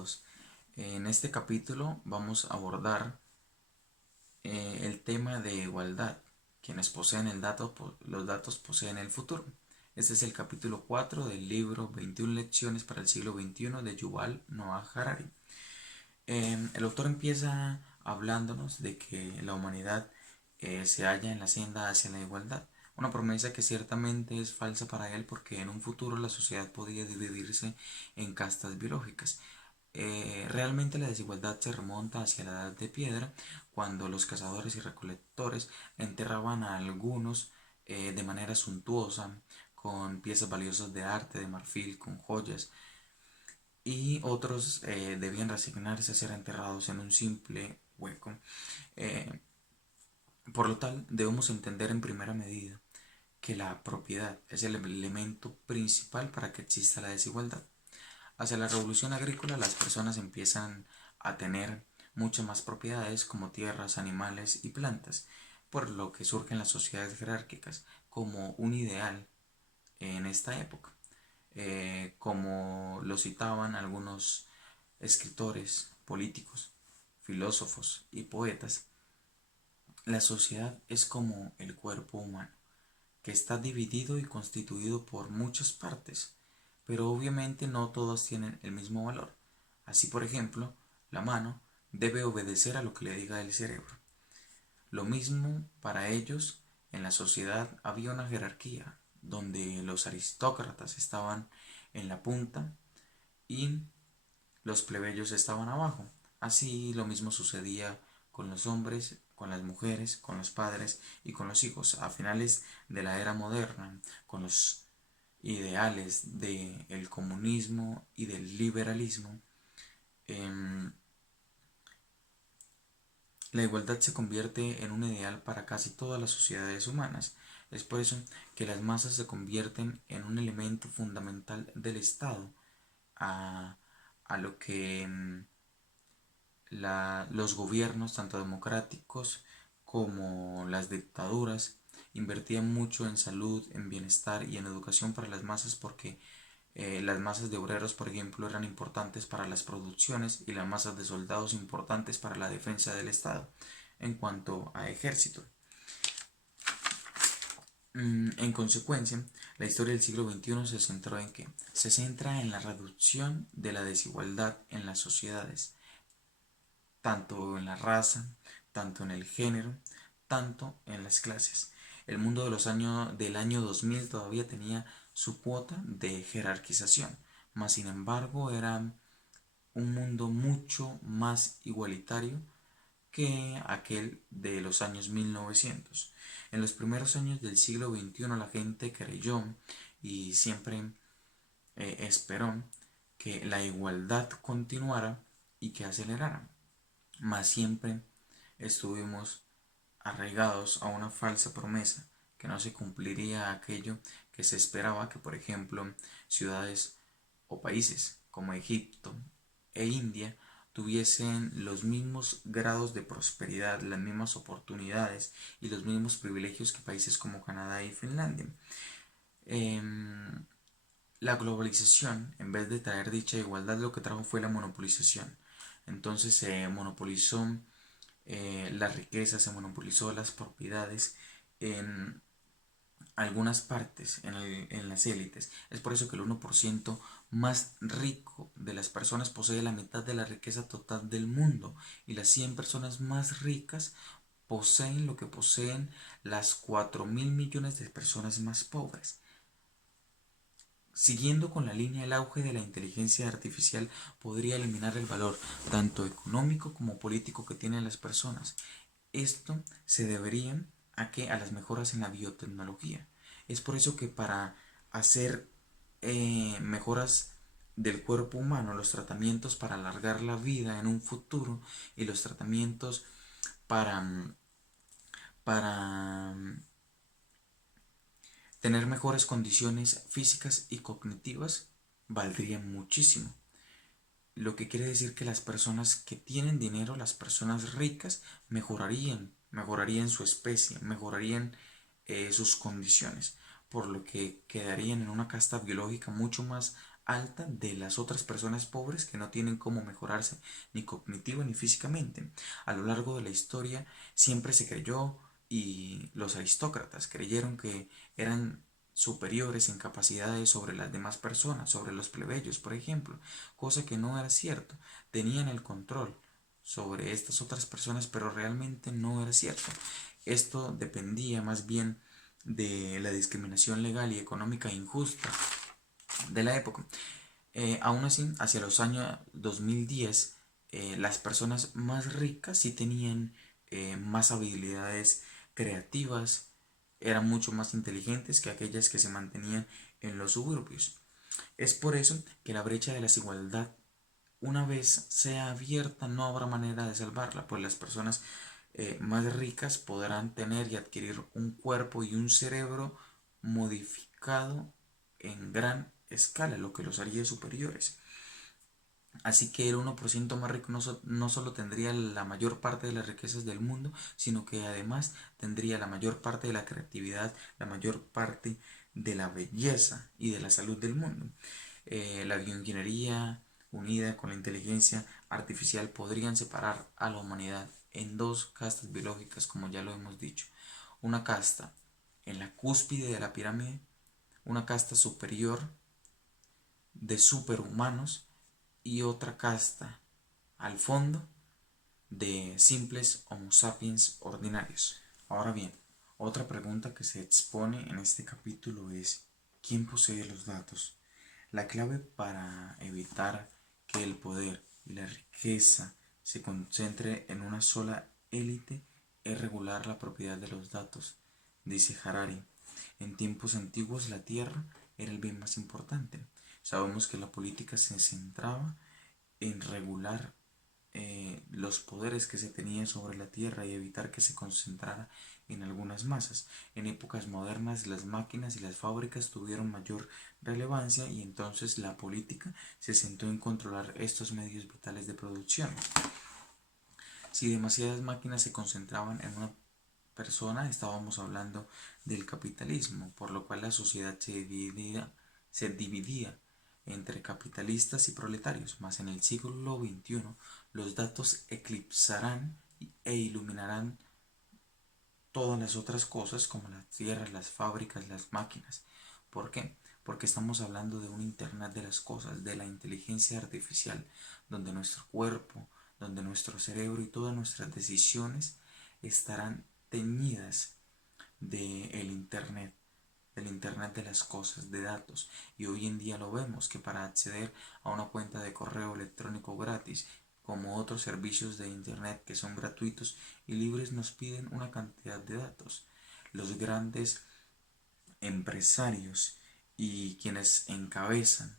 todos. En este capítulo vamos a abordar el tema de igualdad. Quienes poseen los datos poseen el futuro. Este es el capítulo 4 del libro 21 lecciones para el siglo XXI de Yuval Noah Harari. El autor empieza hablándonos de que la humanidad se halla en la senda hacia la igualdad. Una promesa que ciertamente es falsa para él porque en un futuro la sociedad podría dividirse en castas biológicas. Realmente la desigualdad se remonta hacia la edad de piedra, cuando los cazadores y recolectores enterraban a algunos de manera suntuosa, con piezas valiosas de arte, de marfil, con joyas, y otros debían resignarse a ser enterrados en un simple hueco. Eh, por lo tal, debemos entender en primera medida que la propiedad es el elemento principal para que exista la desigualdad. Hacia la revolución agrícola, las personas empiezan a tener muchas más propiedades como tierras, animales y plantas, por lo que surgen las sociedades jerárquicas como un ideal en esta época. Como lo citaban algunos escritores, políticos, filósofos y poetas, la sociedad es como el cuerpo humano, que está dividido y constituido por muchas partes, pero obviamente no todas tienen el mismo valor. Así, por ejemplo, la mano debe obedecer a lo que le diga el cerebro. Lo mismo para ellos. En la sociedad había una jerarquía donde los aristócratas estaban en la punta y los plebeyos estaban abajo. Así lo mismo sucedía con los hombres, con las mujeres, con los padres y con los hijos. A finales de la era moderna, con los ideales del comunismo y del liberalismo, em, la igualdad se convierte en un ideal para casi todas las sociedades humanas. Es por eso que las masas se convierten en un elemento fundamental del Estado, a, a lo que los gobiernos, tanto democráticos como las dictaduras, invertían mucho en salud, en bienestar y en educación para las masas, porque las masas de obreros, por ejemplo, eran importantes para las producciones y las masas de soldados importantes para la defensa del Estado. En cuanto a ejército, en consecuencia, la historia del siglo XXI se centra en la reducción de la desigualdad en las sociedades, tanto en la raza, tanto en el género, tanto en las clases. El mundo del año 2000 todavía tenía su cuota de jerarquización, mas sin embargo era un mundo mucho más igualitario que aquel de los años 1900. En los primeros años del siglo XXI la gente creyó y siempre esperó que la igualdad continuara y que acelerara, mas siempre estuvimos arraigados a una falsa promesa, que no se cumpliría aquello que se esperaba, que por ejemplo ciudades o países como Egipto e India tuviesen los mismos grados de prosperidad, las mismas oportunidades y los mismos privilegios que países como Canadá y Finlandia. La globalización, en vez de traer dicha igualdad, lo que trajo fue la monopolización. Entonces se monopolizó la riqueza, se monopolizó las propiedades en algunas partes, en las élites. Es por eso que el 1% más rico de las personas posee la mitad de la riqueza total del mundo, y las 100 personas más ricas poseen lo que poseen las 4.000 millones de personas más pobres. Siguiendo con la línea, el auge de la inteligencia artificial podría eliminar el valor tanto económico como político que tienen las personas. Esto se debería a las mejoras en la biotecnología. Es por eso que para hacer mejoras del cuerpo humano, los tratamientos para alargar la vida en un futuro y los tratamientos para, para tener mejores condiciones físicas y cognitivas valdrían muchísimo. Lo que quiere decir que las personas que tienen dinero, las personas ricas, mejorarían su especie, mejorarían sus condiciones, por lo que quedarían en una casta biológica mucho más alta de las otras personas pobres que no tienen cómo mejorarse ni cognitivo ni físicamente. A lo largo de la historia siempre se creyó, y los aristócratas creyeron, que eran superiores en capacidades sobre las demás personas, sobre los plebeyos, por ejemplo, cosa que no era cierto. Tenían el control sobre estas otras personas, pero realmente no era cierto. Esto dependía más bien de la discriminación legal y económica injusta de la época. Aún así, hacia los años 2010, las personas más ricas sí tenían más habilidades creativas, eran mucho más inteligentes que aquellas que se mantenían en los suburbios. Es por eso que la brecha de la desigualdad, una vez sea abierta, no habrá manera de salvarla, pues las personas más ricas podrán tener y adquirir un cuerpo y un cerebro modificado en gran escala, lo que los haría superiores. Así que el 1% más rico no solo tendría la mayor parte de las riquezas del mundo, sino que además tendría la mayor parte de la creatividad, la mayor parte de la belleza y de la salud del mundo. La bioingeniería unida con la inteligencia artificial podrían separar a la humanidad en dos castas biológicas, como ya lo hemos dicho. Una casta en la cúspide de la pirámide, una casta superior de superhumanos, y otra casta al fondo de simples Homo sapiens ordinarios. Ahora bien, otra pregunta que se expone en este capítulo es: ¿quién posee los datos? La clave para evitar que el poder y la riqueza se concentre en una sola élite es regular la propiedad de los datos. Dice Harari: en tiempos antiguos la tierra era el bien más importante. Sabemos que la política se centraba en regular los poderes que se tenían sobre la tierra y evitar que se concentrara en algunas masas. En épocas modernas las máquinas y las fábricas tuvieron mayor relevancia, y entonces la política se centró en controlar estos medios vitales de producción. Si demasiadas máquinas se concentraban en una persona, estábamos hablando del capitalismo, por lo cual la sociedad se dividía entre capitalistas y proletarios. Mas en el siglo XXI los datos eclipsarán e iluminarán todas las otras cosas, como las tierras, las fábricas, las máquinas. ¿Por qué? Porque estamos hablando de un Internet de las cosas, de la inteligencia artificial, donde nuestro cuerpo, donde nuestro cerebro y todas nuestras decisiones estarán teñidas del Internet, del Internet de las cosas, de datos. Y hoy en día lo vemos, que para acceder a una cuenta de correo electrónico gratis, como otros servicios de Internet que son gratuitos y libres, nos piden una cantidad de datos. Los grandes empresarios y quienes encabezan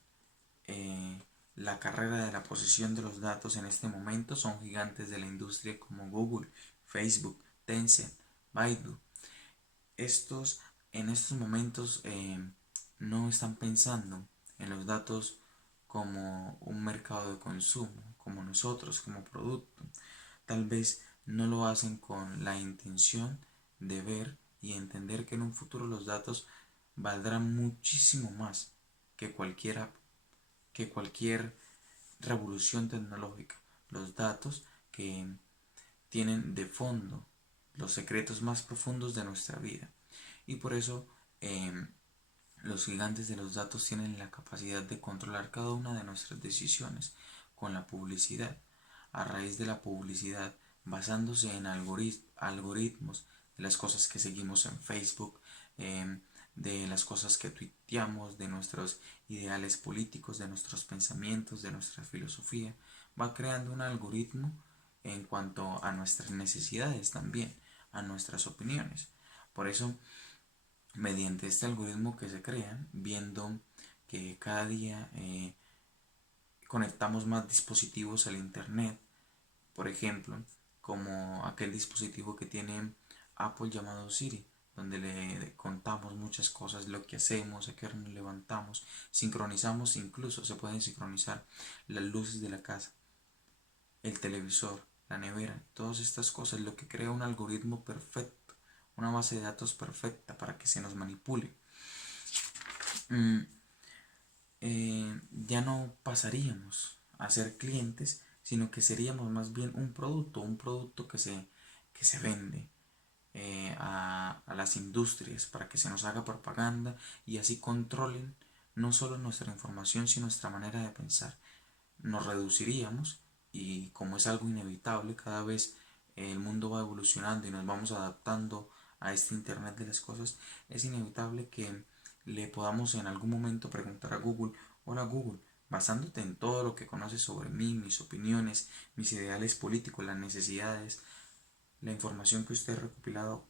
la carrera de la posesión de los datos en este momento son gigantes de la industria como Google, Facebook, Tencent, Baidu. Estos en estos momentos no están pensando en los datos como un mercado de consumo, como nosotros, como producto. Tal vez no lo hacen con la intención de ver y entender que en un futuro los datos valdrán muchísimo más que cualquier revolución tecnológica. Los datos que tienen de fondo los secretos más profundos de nuestra vida. Y por eso los gigantes de los datos tienen la capacidad de controlar cada una de nuestras decisiones con la publicidad. A raíz de la publicidad, basándose en algoritmos, de las cosas que seguimos en Facebook, de las cosas que tuiteamos, de nuestros ideales políticos, de nuestros pensamientos, de nuestra filosofía, va creando un algoritmo en cuanto a nuestras necesidades también, a nuestras opiniones. Por eso, mediante este algoritmo que se crea, viendo que cada día conectamos más dispositivos al Internet, por ejemplo, como aquel dispositivo que tiene Apple llamado Siri, donde le contamos muchas cosas, lo que hacemos, a qué hora nos levantamos, sincronizamos, incluso se pueden sincronizar las luces de la casa, el televisor, la nevera, todas estas cosas, lo que crea un algoritmo perfecto, una base de datos perfecta para que se nos manipule. ya no pasaríamos a ser clientes, sino que seríamos más bien un producto que se vende a las industrias para que se nos haga propaganda y así controlen no solo nuestra información, sino nuestra manera de pensar. Nos reduciríamos y como es algo inevitable, cada vez el mundo va evolucionando y nos vamos adaptando a este Internet de las cosas, es inevitable que le podamos en algún momento preguntar a Google: hola Google, basándote en todo lo que conoces sobre mí, mis opiniones, mis ideales políticos, las necesidades, la información que usted ha recopilado,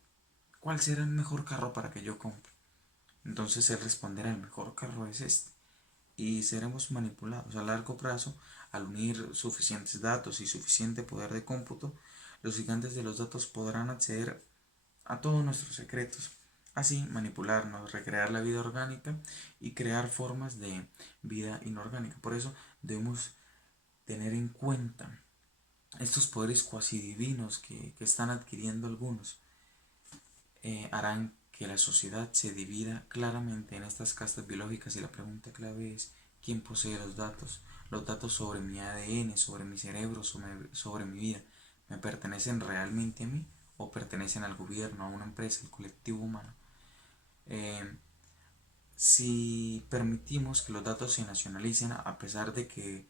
¿cuál será el mejor carro para que yo compre? Entonces él responderá: el mejor carro es este. Y seremos manipulados a largo plazo. Al unir suficientes datos y suficiente poder de cómputo, los gigantes de los datos podrán acceder a todos nuestros secretos, así manipularnos, recrear la vida orgánica y crear formas de vida inorgánica. Por eso debemos tener en cuenta estos poderes cuasi divinos que están adquiriendo algunos. Harán que la sociedad se divida claramente en estas castas biológicas y la pregunta clave es: ¿quién posee los datos? Los datos sobre mi ADN, sobre mi cerebro, sobre mi vida, ¿me pertenecen realmente a mí o pertenecen al gobierno, a una empresa, al colectivo humano? Eh, si permitimos que los datos se nacionalicen, a pesar de que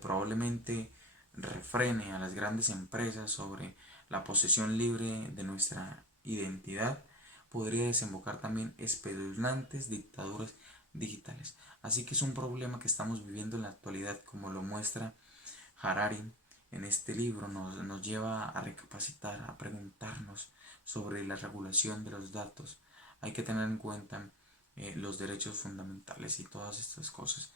probablemente refrene a las grandes empresas sobre la posesión libre de nuestra identidad, podría desembocar también espeluznantes dictaduras digitales. Así que es un problema que estamos viviendo en la actualidad, como lo muestra Harari en este libro. Nos lleva a recapacitar, a preguntarnos sobre la regulación de los datos. Hay que tener en cuenta los derechos fundamentales y todas estas cosas.